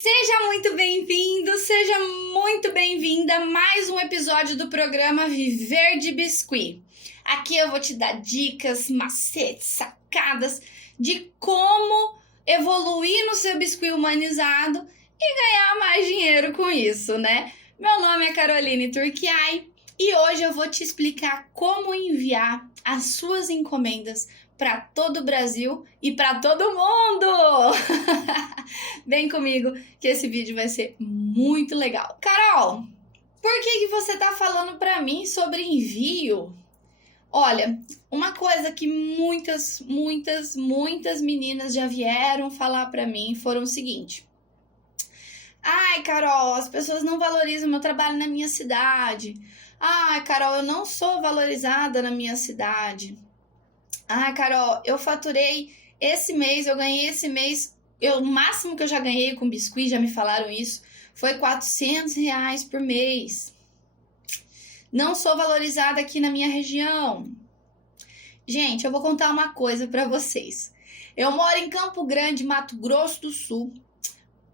Seja muito bem-vindo, seja muito bem-vinda a mais um episódio do programa Viver de Biscuit. Aqui eu vou te dar dicas, macetes, sacadas de como evoluir no seu biscuit humanizado e ganhar mais dinheiro com isso, né? Meu nome é Caroline Turchiai e hoje eu vou te explicar como enviar as suas encomendas para todo o Brasil e para todo mundo! Vem comigo que esse vídeo vai ser muito legal. Carol, por que você tá falando para mim sobre envio? Olha, uma coisa que muitas meninas já vieram falar para mim foram o seguinte: ai, Carol, as pessoas não valorizam meu trabalho na minha cidade. Ai, Carol, eu não sou valorizada na minha cidade. Ai, Carol, eu faturei esse mês, eu ganhei esse mês. O máximo que eu já ganhei com biscuit, já me falaram isso, foi R$ 400 por mês. Não sou valorizada aqui na minha região. Gente, eu vou contar uma coisa para vocês. Eu moro em Campo Grande, Mato Grosso do Sul,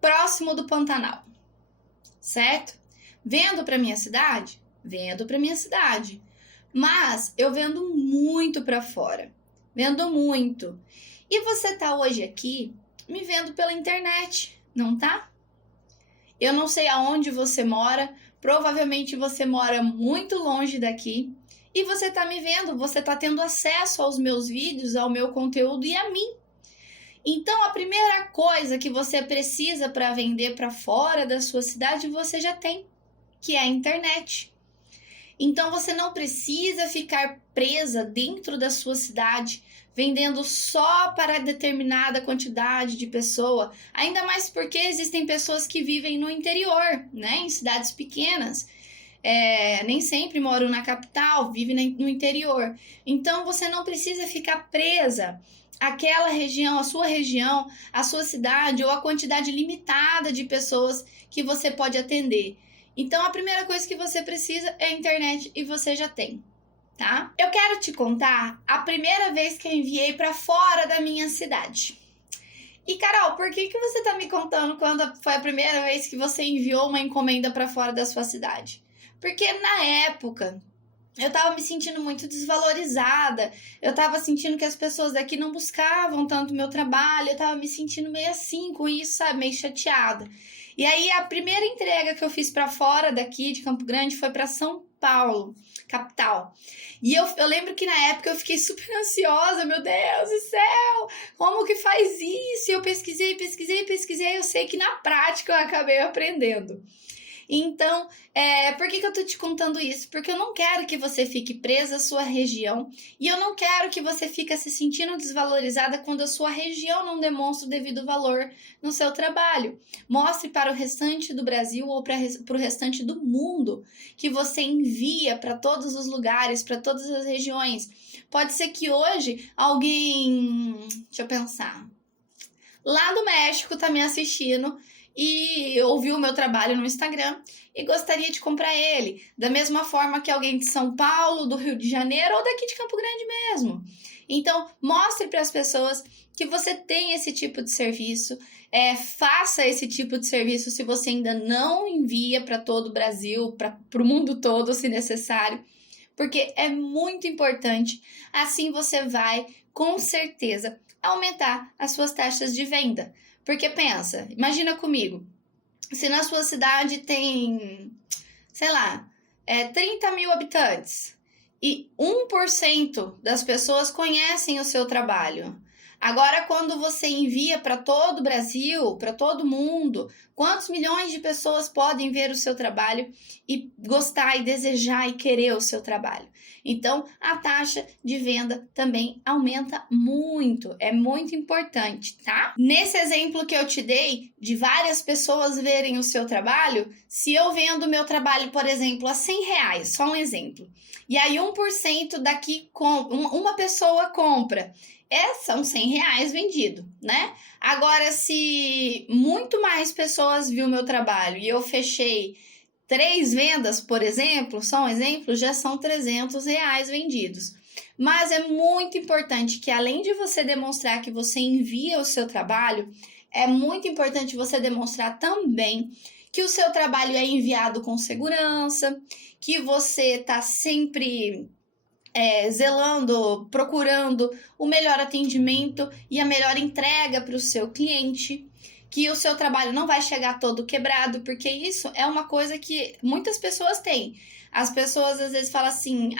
próximo do Pantanal, certo? Vendo para minha cidade? Vendo para minha cidade. Mas eu vendo muito para fora. Vendo muito. E você tá hoje aqui me vendo pela internet, não tá? Eu não sei aonde você mora, provavelmente você mora muito longe daqui e você tá me vendo, você tá tendo acesso aos meus vídeos, ao meu conteúdo e a mim. Então a primeira coisa que você precisa para vender para fora da sua cidade, você já tem, que é a internet. Então você não precisa ficar presa dentro da sua cidade, vendendo só para determinada quantidade de pessoa, ainda mais porque existem pessoas que vivem no interior, né, em cidades pequenas. Nem sempre moram na capital, vivem no interior. Então você não precisa ficar presa àquela região, a sua cidade ou a quantidade limitada de pessoas que você pode atender. Então a primeira coisa que você precisa é a internet e você já tem, tá? Eu quero te contar a primeira vez que eu enviei para fora da minha cidade. E Carol, por que você tá me contando quando foi a primeira vez que você enviou uma encomenda para fora da sua cidade? Porque na época eu tava me sentindo muito desvalorizada, eu tava sentindo que as pessoas daqui não buscavam tanto o meu trabalho, eu tava me sentindo meio assim com isso, sabe, meio chateada. E aí a primeira entrega que eu fiz para fora daqui de Campo Grande foi para São Paulo, capital. E eu lembro que na época eu fiquei super ansiosa, meu Deus do céu, como que faz isso? E eu pesquisei, eu sei que na prática eu acabei aprendendo. Então, por que eu tô te contando isso? Porque eu não quero que você fique presa à sua região e eu não quero que você fique se sentindo desvalorizada quando a sua região não demonstra o devido valor no seu trabalho. Mostre para o restante do Brasil ou para o restante do mundo que você envia para todos os lugares, para todas as regiões. Pode ser que hoje alguém, deixa eu pensar, lá do México tá me assistindo e ouviu o meu trabalho no Instagram e gostaria de comprar ele. Da mesma forma que alguém de São Paulo, do Rio de Janeiro ou daqui de Campo Grande mesmo. Então, mostre para as pessoas que você tem esse tipo de serviço. Faça esse tipo de serviço se você ainda não envia para todo o Brasil, para o mundo todo, se necessário. Porque é muito importante. Assim você vai, com certeza, aumentar as suas taxas de venda. Porque pensa, imagina comigo, se na sua cidade tem, sei lá, 30 mil habitantes e 1% das pessoas conhecem o seu trabalho. Agora, quando você envia para todo o Brasil, para todo mundo, quantos milhões de pessoas podem ver o seu trabalho e gostar e desejar e querer o seu trabalho? Então, a taxa de venda também aumenta muito, é muito importante, tá? Nesse exemplo que eu te dei, de várias pessoas verem o seu trabalho, se eu vendo o meu trabalho, por exemplo, a R$100, só um exemplo, e aí 1% daqui, uma pessoa compra, são R$100 vendido, né? Agora, se muito mais pessoas viu o meu trabalho e eu fechei 3 vendas, por exemplo, só um exemplo, já são R$300 vendidos. Mas é muito importante que, além de você demonstrar que você envia o seu trabalho, é muito importante você demonstrar também que o seu trabalho é enviado com segurança, que você está sempre zelando, procurando o melhor atendimento e a melhor entrega para o seu cliente, que o seu trabalho não vai chegar todo quebrado, porque isso é uma coisa que muitas pessoas têm. As pessoas às vezes falam assim,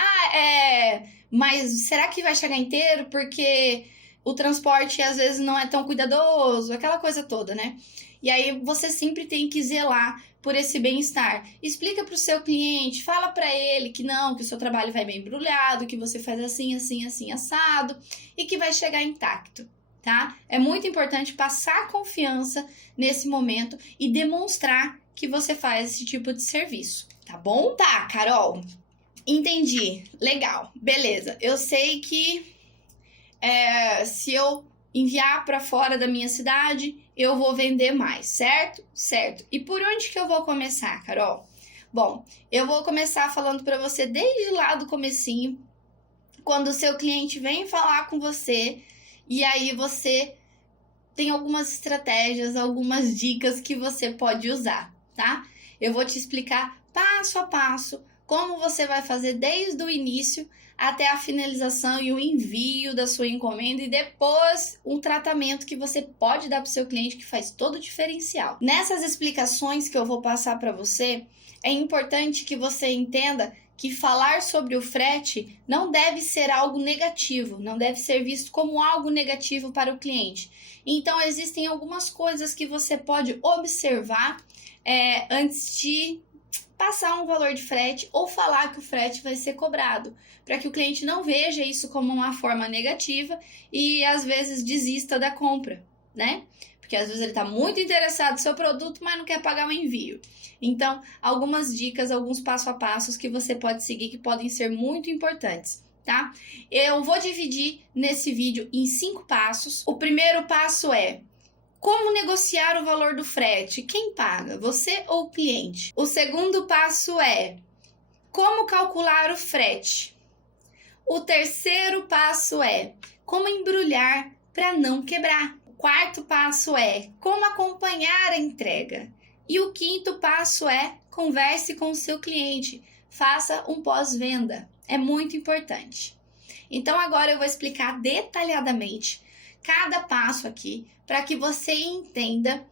mas será que vai chegar inteiro? Porque o transporte às vezes não é tão cuidadoso, aquela coisa toda, né? E aí você sempre tem que zelar por esse bem-estar. Explica para o seu cliente, fala para ele que não, que o seu trabalho vai bem embrulhado, que você faz assim, assim, assim, assado e que vai chegar intacto, tá? É muito importante passar confiança nesse momento e demonstrar que você faz esse tipo de serviço, tá bom? Tá, Carol, entendi, legal, beleza. Eu sei que se eu enviar para fora da minha cidade, eu vou vender mais, certo? Certo. E por onde que eu vou começar, Carol? Bom, eu vou começar falando para você desde lá do comecinho, quando o seu cliente vem falar com você, e aí você tem algumas estratégias, algumas dicas que você pode usar, tá? Eu vou te explicar passo a passo como você vai fazer desde o início até a finalização e o envio da sua encomenda e depois um tratamento que você pode dar para o seu cliente que faz todo o diferencial. Nessas explicações que eu vou passar para você, é importante que você entenda que falar sobre o frete não deve ser algo negativo, não deve ser visto como algo negativo para o cliente. Então, existem algumas coisas que você pode observar antes de passar um valor de frete ou falar que o frete vai ser cobrado, para que o cliente não veja isso como uma forma negativa e às vezes desista da compra, né? Porque às vezes ele está muito interessado no seu produto, mas não quer pagar o envio. Então, algumas dicas, alguns passo a passos que você pode seguir que podem ser muito importantes, tá? Eu vou dividir nesse vídeo em 5 passos. O primeiro passo é como negociar o valor do frete? Quem paga, você ou o cliente? O segundo passo é como calcular o frete. O terceiro passo é como embrulhar para não quebrar. O quarto passo é como acompanhar a entrega. E o quinto passo é converse com o seu cliente. Faça um pós-venda. É muito importante. Então agora eu vou explicar detalhadamente cada passo aqui para que você entenda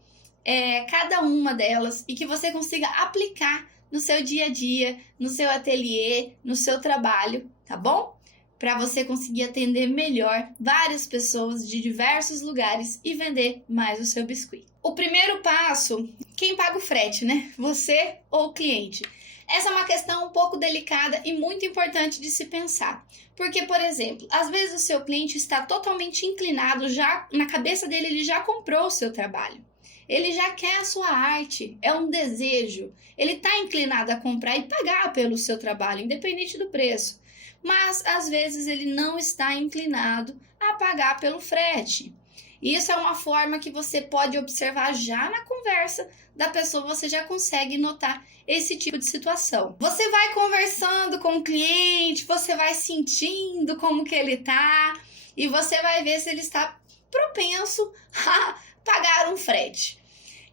cada uma delas e que você consiga aplicar no seu dia a dia, no seu ateliê, no seu trabalho, tá bom? Para você conseguir atender melhor várias pessoas de diversos lugares e vender mais o seu biscuit. O primeiro passo, quem paga o frete, né? Você ou o cliente? Essa é uma questão um pouco delicada e muito importante de se pensar. Porque, por exemplo, às vezes o seu cliente está totalmente inclinado, já na cabeça dele ele já comprou o seu trabalho. Ele já quer a sua arte, é um desejo. Ele está inclinado a comprar e pagar pelo seu trabalho, independente do preço. Mas, às vezes, ele não está inclinado a pagar pelo frete. Isso é uma forma que você pode observar já na conversa da pessoa, você já consegue notar esse tipo de situação. Você vai conversando com o cliente, você vai sentindo como que ele tá e você vai ver se ele está propenso a pagar um frete.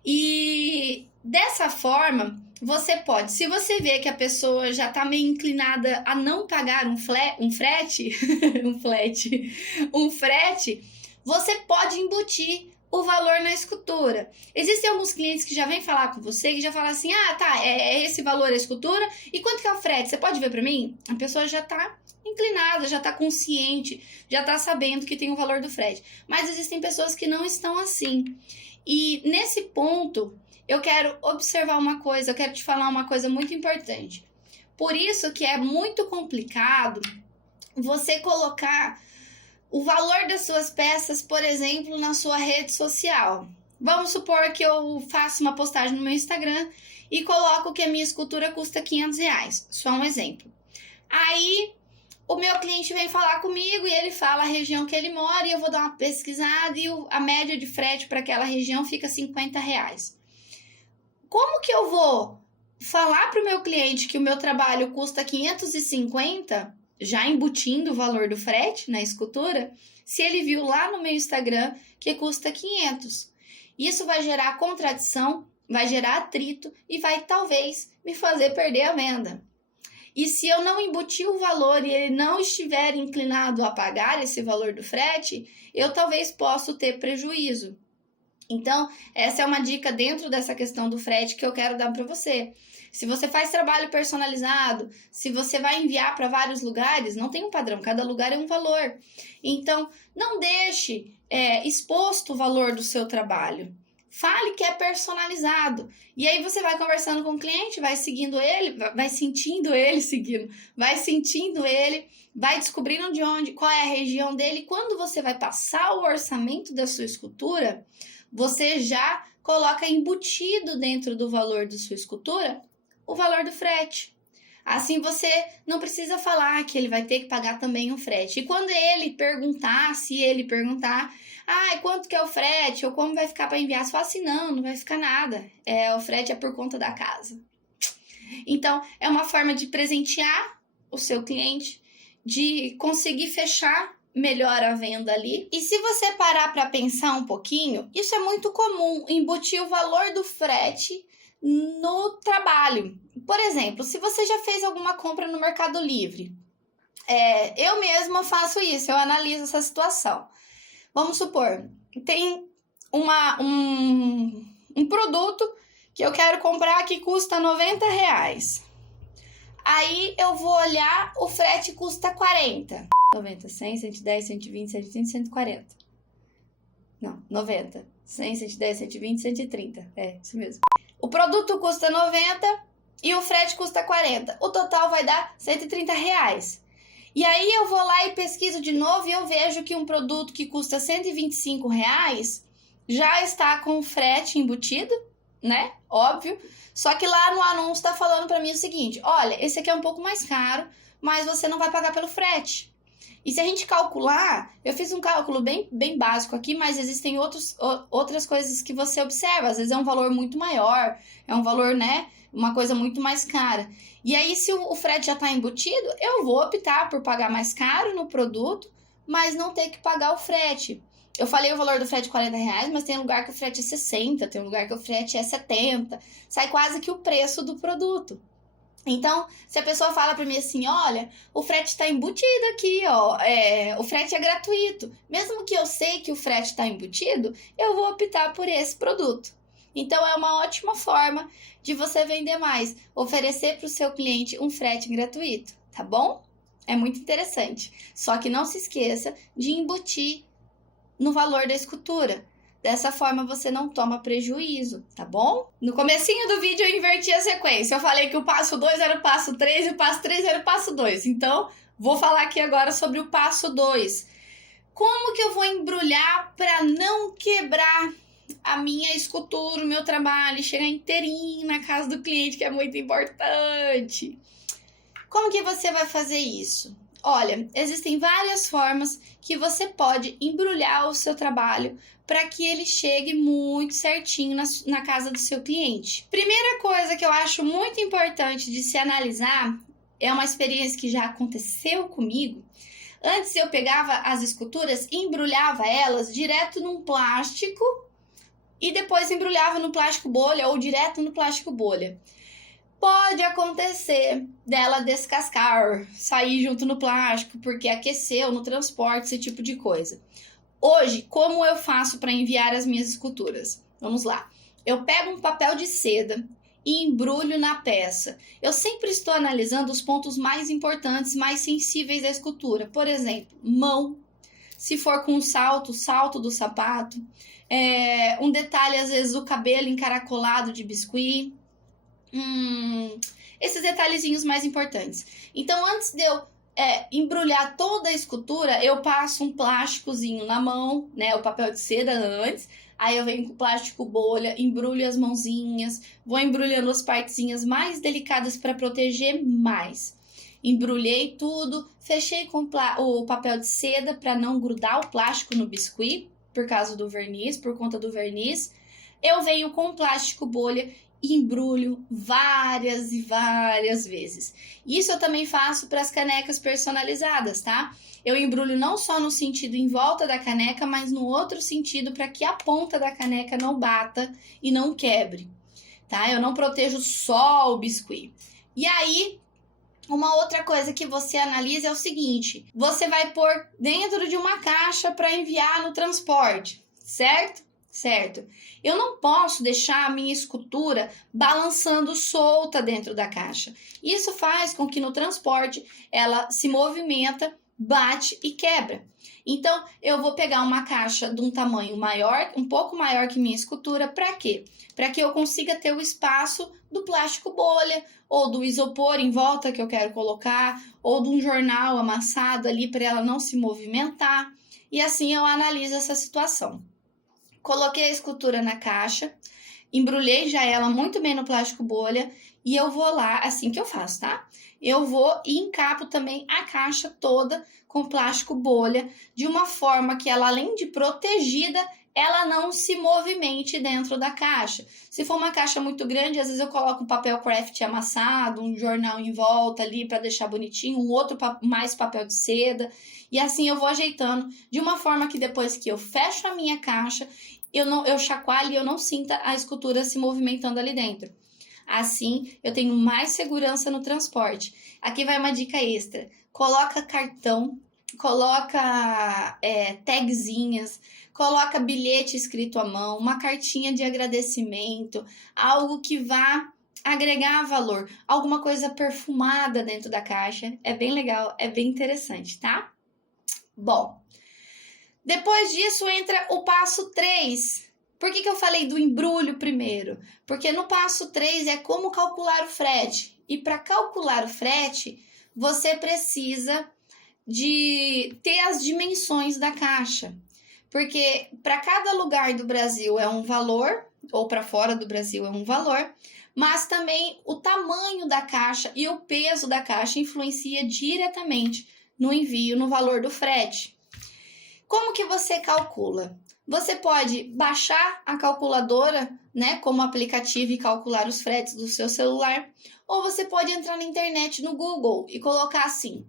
E dessa forma, você pode, se você vê que a pessoa já está meio inclinada a não pagar um frete, você pode embutir o valor na escultura. Existem alguns clientes que já vêm falar com você, que já falam assim, é esse valor a escultura, e quanto que é o frete? Você pode ver para mim? A pessoa já está inclinada, já está consciente, já está sabendo que tem o valor do frete. Mas existem pessoas que não estão assim. E nesse ponto, eu quero observar uma coisa, eu quero te falar uma coisa muito importante. Por isso que é muito complicado você colocar o valor das suas peças, por exemplo, na sua rede social. Vamos supor que eu faço uma postagem no meu Instagram e coloco que a minha escultura custa R$500. Só um exemplo. Aí o meu cliente vem falar comigo e ele fala a região que ele mora e eu vou dar uma pesquisada e a média de frete para aquela região fica R$50. Como que eu vou falar para o meu cliente que o meu trabalho custa 550, já embutindo o valor do frete na escultura, se ele viu lá no meu Instagram que custa 500? Isso vai gerar contradição, vai gerar atrito e vai talvez me fazer perder a venda. E se eu não embutir o valor e ele não estiver inclinado a pagar esse valor do frete, eu talvez possa ter prejuízo. Então, essa é uma dica dentro dessa questão do frete que eu quero dar para você. Se você faz trabalho personalizado, se você vai enviar para vários lugares, não tem um padrão, cada lugar é um valor. Então, não deixe exposto o valor do seu trabalho. Fale que é personalizado. E aí você vai conversando com o cliente, vai seguindo ele, vai sentindo ele seguindo, vai sentindo ele, vai descobrindo qual é a região dele. Quando você vai passar o orçamento da sua escultura, você já coloca embutido dentro do valor da sua escultura o valor do frete. Assim você não precisa falar que ele vai ter que pagar também o frete. E quando ele perguntar, quanto que é o frete ou como vai ficar para enviar, você fala assim, não vai ficar nada. O frete é por conta da casa. Então, é uma forma de presentear o seu cliente, de conseguir fechar melhor a venda ali. E se você parar para pensar um pouquinho, isso é muito comum, embutir o valor do frete no trabalho. Por exemplo, se você já fez alguma compra no Mercado Livre, eu mesma faço isso, eu analiso essa situação. Vamos supor, tem um produto que eu quero comprar que custa R$90. Aí eu vou olhar, o frete custa 40. 90, 100, 110, 120, 130, 140. Não, 90, 100, 110, 120, 130. É, isso mesmo. O produto custa 90 e o frete custa 40. O total vai dar R$130. E aí eu vou lá e pesquiso de novo e eu vejo que um produto que custa R$125 já está com frete embutido, né? Óbvio. Só que lá no anúncio está falando para mim o seguinte, olha, esse aqui é um pouco mais caro, mas você não vai pagar pelo frete. E se a gente calcular, eu fiz um cálculo bem básico aqui, mas existem outras coisas que você observa. Às vezes é um valor muito maior, é um valor, né, uma coisa muito mais cara. E aí, se o frete já está embutido, eu vou optar por pagar mais caro no produto, mas não ter que pagar o frete. Eu falei o valor do frete R$40, mas tem lugar que o frete é 60, tem lugar que o frete é 70. Sai quase que o preço do produto. Então, se a pessoa fala para mim assim, olha, o frete está embutido aqui, ó, o frete é gratuito. Mesmo que eu sei que o frete está embutido, eu vou optar por esse produto. Então, é uma ótima forma de você vender mais, oferecer para o seu cliente um frete gratuito, tá bom? É muito interessante. Só que não se esqueça de embutir no valor da escultura. Dessa forma, você não toma prejuízo, tá bom? No comecinho do vídeo, eu inverti a sequência. Eu falei que o passo 2 era o passo 3 e o passo 3 era o passo 2. Então, vou falar aqui agora sobre o passo 2. Como que eu vou embrulhar para não quebrar a minha escultura, o meu trabalho, e chegar inteirinho na casa do cliente, que é muito importante? Como que você vai fazer isso? Olha, existem várias formas que você pode embrulhar o seu trabalho para que ele chegue muito certinho na casa do seu cliente. Primeira coisa que eu acho muito importante de se analisar, é uma experiência que já aconteceu comigo. Antes eu pegava as esculturas e embrulhava elas direto num plástico e depois embrulhava no plástico bolha ou direto no plástico bolha. Pode acontecer dela descascar, sair junto no plástico, porque aqueceu no transporte, esse tipo de coisa. Hoje, como eu faço para enviar as minhas esculturas? Vamos lá. Eu pego um papel de seda e embrulho na peça. Eu sempre estou analisando os pontos mais importantes, mais sensíveis da escultura. Por exemplo, mão. Se for com salto do sapato. Um detalhe, às vezes, o cabelo encaracolado de biscuit. Esses detalhezinhos mais importantes. Então, antes de eu embrulhar toda a escultura, eu passo um plásticozinho na mão, né? O papel de seda antes. Aí eu venho com plástico bolha, embrulho as mãozinhas, vou embrulhando as partezinhas mais delicadas para proteger mais. Embrulhei tudo, fechei com o papel de seda para não grudar o plástico no biscuit, por conta do verniz. eu venho com plástico bolha e embrulho várias e várias vezes. Isso eu também faço para as canecas personalizadas, tá? Eu embrulho não só no sentido em volta da caneca, mas no outro sentido para que a ponta da caneca não bata e não quebre, tá? Eu não protejo só o biscuit. E aí, uma outra coisa que você analisa é o seguinte: você vai pôr dentro de uma caixa para enviar no transporte, certo? Certo. Eu não posso deixar a minha escultura balançando solta dentro da caixa. Isso faz com que no transporte ela se movimenta, bate e quebra. Então, eu vou pegar uma caixa de um tamanho maior, um pouco maior que minha escultura, para quê? Para que eu consiga ter o espaço do plástico bolha, ou do isopor em volta que eu quero colocar, ou de um jornal amassado ali para ela não se movimentar. E assim eu analiso essa situação. Coloquei a escultura na caixa, embrulhei já ela muito bem no plástico bolha e eu vou lá, assim que eu faço, tá? Eu vou e encapo também a caixa toda com plástico bolha, de uma forma que ela, além de protegida, ela não se movimente dentro da caixa. Se for uma caixa muito grande, às vezes eu coloco um papel craft amassado, um jornal em volta ali para deixar bonitinho, um outro mais papel de seda, e assim eu vou ajeitando de uma forma que depois que eu fecho a minha caixa, eu chacoalho e eu não sinta a escultura se movimentando ali dentro. Assim, eu tenho mais segurança no transporte. Aqui vai uma dica extra. Coloca cartão, coloca tagzinhas, coloca bilhete escrito à mão, uma cartinha de agradecimento, algo que vá agregar valor, alguma coisa perfumada dentro da caixa. É bem legal, é bem interessante, tá? Bom, depois disso entra o passo 3. Por que eu falei do embrulho primeiro? Porque no passo 3 é como calcular o frete. E para calcular o frete, você precisa de ter as dimensões da caixa. Porque para cada lugar do Brasil é um valor, ou para fora do Brasil é um valor, mas também o tamanho da caixa e o peso da caixa influencia diretamente no envio, no valor do frete. Como que você calcula? Você pode baixar a calculadora, né, como aplicativo e calcular os fretes do seu celular, ou você pode entrar na internet no Google e colocar assim: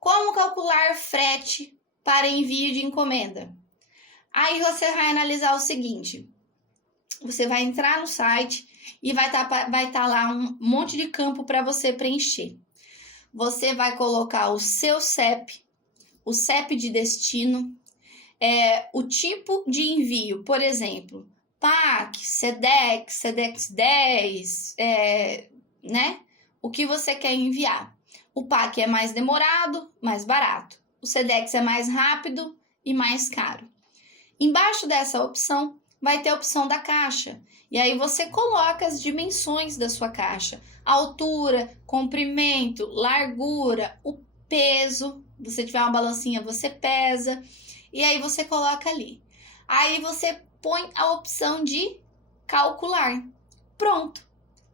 como calcular frete para envio de encomenda? Aí você vai analisar o seguinte: você vai entrar no site e vai tá lá um monte de campo para você preencher. Você vai colocar o seu CEP, o CEP de destino, o tipo de envio, por exemplo, PAC, SEDEX, SEDEX 10, né? O que você quer enviar. O PAC é mais demorado, mais barato. O SEDEX é mais rápido e mais caro. Embaixo dessa opção vai ter a opção da caixa. E aí você coloca as dimensões da sua caixa. Altura, comprimento, largura, o peso. Se você tiver uma balancinha, você pesa. E aí você coloca ali. Aí você põe a opção de calcular. Pronto.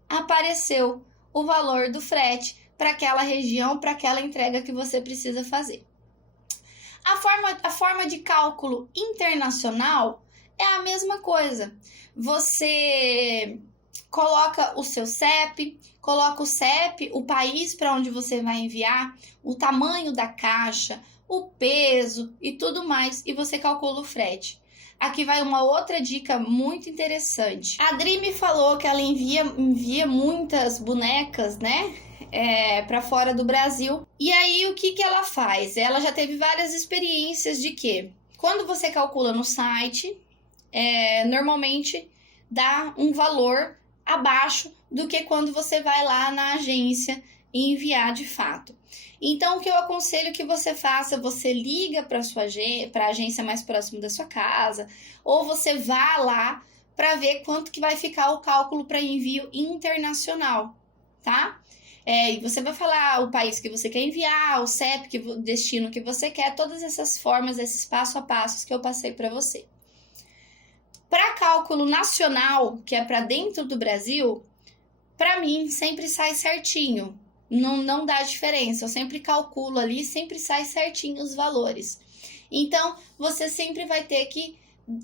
Apareceu o valor do frete para aquela região, para aquela entrega que você precisa fazer. A forma de cálculo internacional é a mesma coisa. Você coloca o seu CEP, coloca o CEP, o país para onde você vai enviar, o tamanho da caixa, o peso e tudo mais, e você calcula o frete. Aqui vai uma outra dica muito interessante. A Dri me falou que ela envia muitas bonecas, né? Para fora do Brasil. E aí, o que ela faz? Ela já teve várias experiências de que, quando você calcula no site, normalmente dá um valor abaixo do que quando você vai lá na agência e enviar de fato. Então, o que eu aconselho que você faça, você liga para a agência mais próxima da sua casa, ou você vá lá para ver quanto que vai ficar o cálculo para envio internacional, tá? E você vai falar o país que você quer enviar, o CEP, o destino que você quer, todas essas formas, esses passo a passos que eu passei para você. Para cálculo nacional, que é para dentro do Brasil, para mim sempre sai certinho. Não dá diferença, eu sempre calculo ali, sempre sai certinho os valores. Então, você sempre vai ter que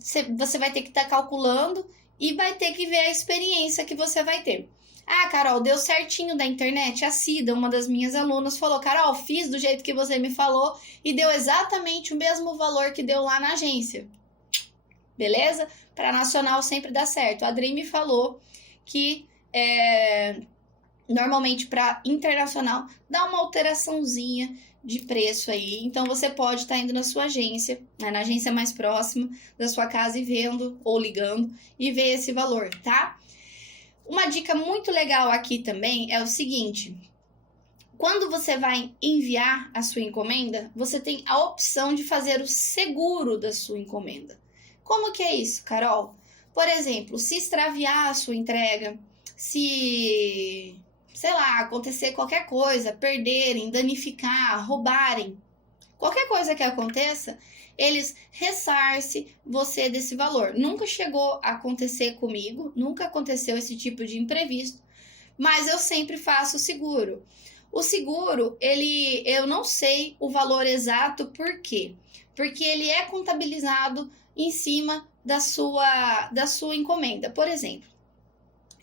estar calculando e vai ter que ver a experiência que você vai ter. Ah, Carol, deu certinho da internet? A Cida, uma das minhas alunas, falou: Carol, fiz do jeito que você me falou e deu exatamente o mesmo valor que deu lá na agência. Beleza? Para nacional sempre dá certo. A Adri me falou que normalmente para internacional dá uma alteraçãozinha de preço aí. Então você pode estar indo na sua agência, né, na agência mais próxima da sua casa e vendo ou ligando e ver esse valor, tá? Uma dica muito legal aqui também é o seguinte: quando você vai enviar a sua encomenda, você tem a opção de fazer o seguro da sua encomenda. Como que é isso, Carol? Por exemplo, se extraviar a sua entrega, se, sei lá, acontecer qualquer coisa, perderem, danificar, roubarem, qualquer coisa que aconteça, eles ressarcem você desse valor. Nunca chegou a acontecer comigo, nunca aconteceu esse tipo de imprevisto, mas eu sempre faço o seguro. O seguro, eu não sei o valor exato, por quê? Porque ele é contabilizado em cima da sua encomenda. Por exemplo,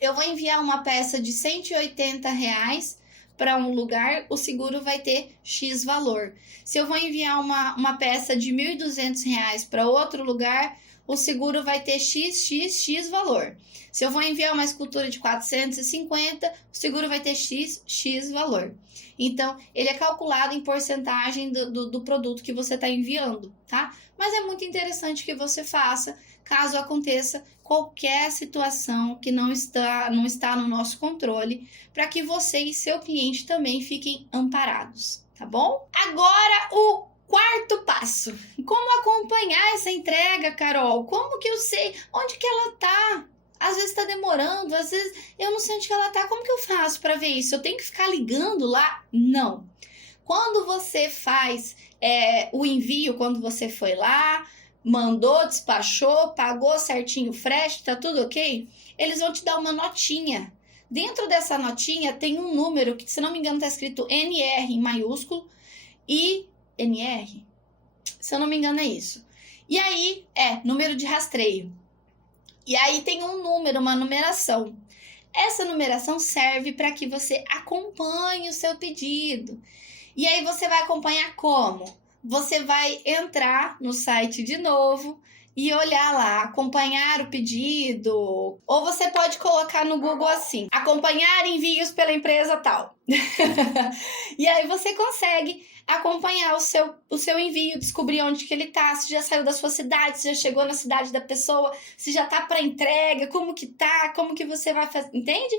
eu vou enviar uma peça de R$180 para um lugar, o seguro vai ter X valor. Se eu vou enviar uma peça de R$1.200 para outro lugar, o seguro vai ter X valor. Se eu vou enviar uma escultura de 450, o seguro vai ter X valor. Então, ele é calculado em porcentagem do produto que você está enviando, tá? Mas é muito interessante que você faça, caso aconteça qualquer situação que não está no nosso controle, para que você e seu cliente também fiquem amparados, tá bom? Agora, o quarto passo. Como acompanhar essa entrega, Carol? Como que eu sei onde que ela tá? Às vezes tá demorando, às vezes eu não sei onde que ela tá. Como que eu faço para ver isso? Eu tenho que ficar ligando lá? Não. Quando você faz o envio, quando você foi lá, mandou, despachou, pagou certinho o frete, tá tudo ok? Eles vão te dar uma notinha. Dentro dessa notinha tem um número que, se não me engano, tá escrito NR em maiúsculo e NR, se eu não me engano é isso. E aí número de rastreio. E aí tem um número, uma numeração. Essa numeração serve para que você acompanhe o seu pedido. E aí você vai acompanhar como? Você vai entrar no site de novo e olhar lá, acompanhar o pedido. Ou você pode colocar no Google assim: acompanhar envios pela empresa tal. E aí você consegue acompanhar o seu envio, descobrir onde que ele tá, se já saiu da sua cidade, se já chegou na cidade da pessoa, se já tá para entrega, como que tá, como que você vai fazer, entende?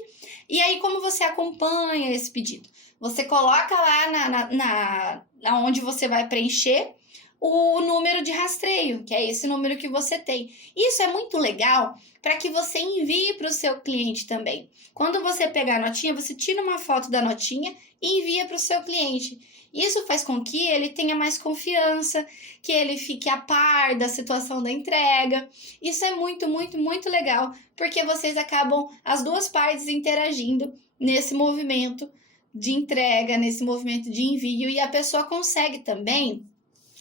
E aí como você acompanha esse pedido? Você coloca lá na onde você vai preencher o número de rastreio, que é esse número que você tem. Isso é muito legal para que você envie para o seu cliente também. Quando você pegar a notinha, você tira uma foto da notinha e envia para o seu cliente. Isso faz com que ele tenha mais confiança, que ele fique a par da situação da entrega. Isso é muito, muito, muito legal, porque vocês acabam, as duas partes, interagindo nesse movimento de entrega, nesse movimento de envio, e a pessoa consegue também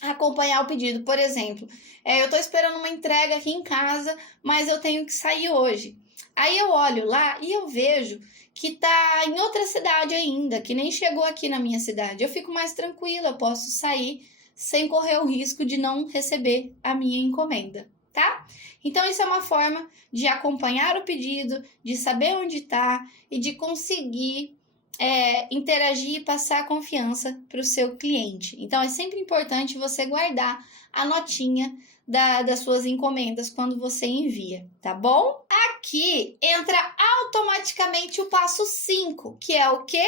acompanhar o pedido. Por exemplo, eu estou esperando uma entrega aqui em casa, mas eu tenho que sair hoje. Aí eu olho lá e eu vejo que tá em outra cidade ainda, que nem chegou aqui na minha cidade. Eu fico mais tranquila, eu posso sair sem correr o risco de não receber a minha encomenda, tá? Então, isso é uma forma de acompanhar o pedido, de saber onde tá e de conseguir interagir e passar confiança para o seu cliente. Então, é sempre importante você guardar a notinha das suas encomendas quando você envia, tá bom? Aqui entra automaticamente o passo 5, que é o quê?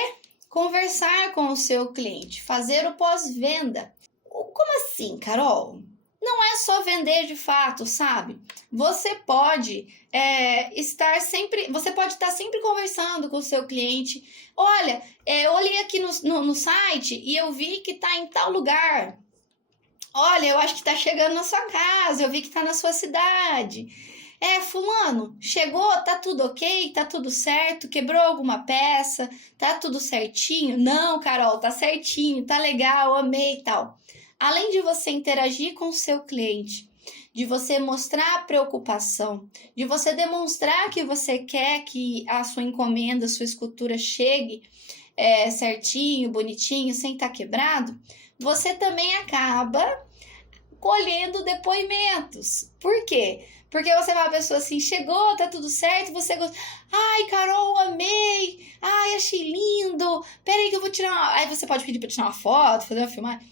Conversar com o seu cliente, fazer o pós-venda. Como assim, Carol? Não é só vender de fato, sabe? Você pode estar sempre conversando com o seu cliente. Olha, eu olhei aqui no site e eu vi que está em tal lugar. Olha, eu acho que está chegando na sua casa, eu vi que está na sua cidade. Fulano, chegou, tá tudo ok, tá tudo certo, quebrou alguma peça, tá tudo certinho? Não, Carol, tá certinho, tá legal, amei e tal. Além de você interagir com o seu cliente, de você mostrar preocupação, de você demonstrar que você quer que a sua encomenda, a sua escultura chegue certinho, bonitinho, sem estar quebrado, você também acaba colhendo depoimentos. Por quê? Porque você vai a pessoa assim, chegou, tá tudo certo, você gosta. Ai, Carol, amei. Ai, achei lindo. Peraí que eu vou tirar uma... Aí você pode pedir pra tirar uma foto, fazer uma filmagem.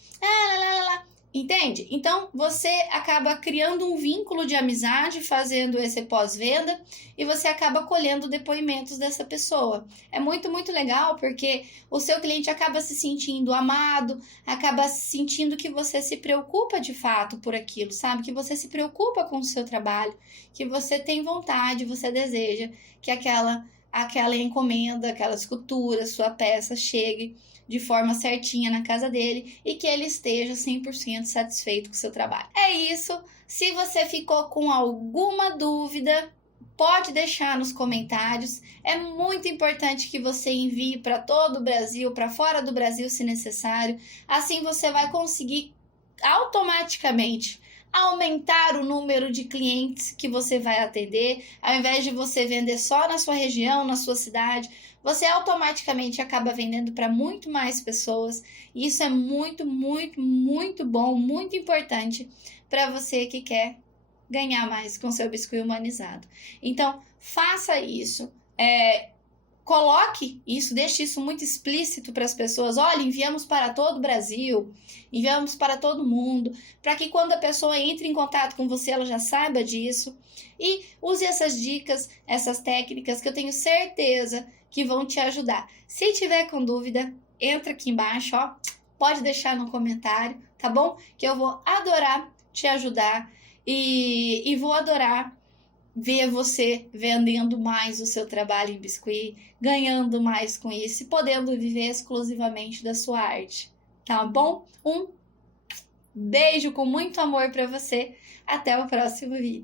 Entende? Então, você acaba criando um vínculo de amizade, fazendo esse pós-venda, e você acaba colhendo depoimentos dessa pessoa. É muito, muito legal, porque o seu cliente acaba se sentindo amado, acaba sentindo que você se preocupa de fato por aquilo, sabe? Que você se preocupa com o seu trabalho, que você tem vontade, você deseja que aquela encomenda, aquela escultura, sua peça chegue de forma certinha na casa dele e que ele esteja 100% satisfeito com o seu trabalho. É isso. Se você ficou com alguma dúvida, pode deixar nos comentários. É muito importante que você envie para todo o Brasil, para fora do Brasil, se necessário. Assim você vai conseguir automaticamente aumentar o número de clientes que você vai atender. Ao invés de você vender só na sua região, na sua cidade, você automaticamente acaba vendendo para muito mais pessoas. E isso é muito, muito, muito bom, muito importante para você que quer ganhar mais com seu biscuit humanizado. Então, faça isso. Coloque isso, deixe isso muito explícito para as pessoas. Olha, enviamos para todo o Brasil, enviamos para todo mundo, para que quando a pessoa entre em contato com você, ela já saiba disso. E use essas dicas, essas técnicas que eu tenho certeza que vão te ajudar. Se tiver com dúvida, entra aqui embaixo, ó, pode deixar no comentário, tá bom? Que eu vou adorar te ajudar e vou adorar ver você vendendo mais o seu trabalho em biscuit, ganhando mais com isso e podendo viver exclusivamente da sua arte, tá bom? Um beijo com muito amor para você. Até o próximo vídeo.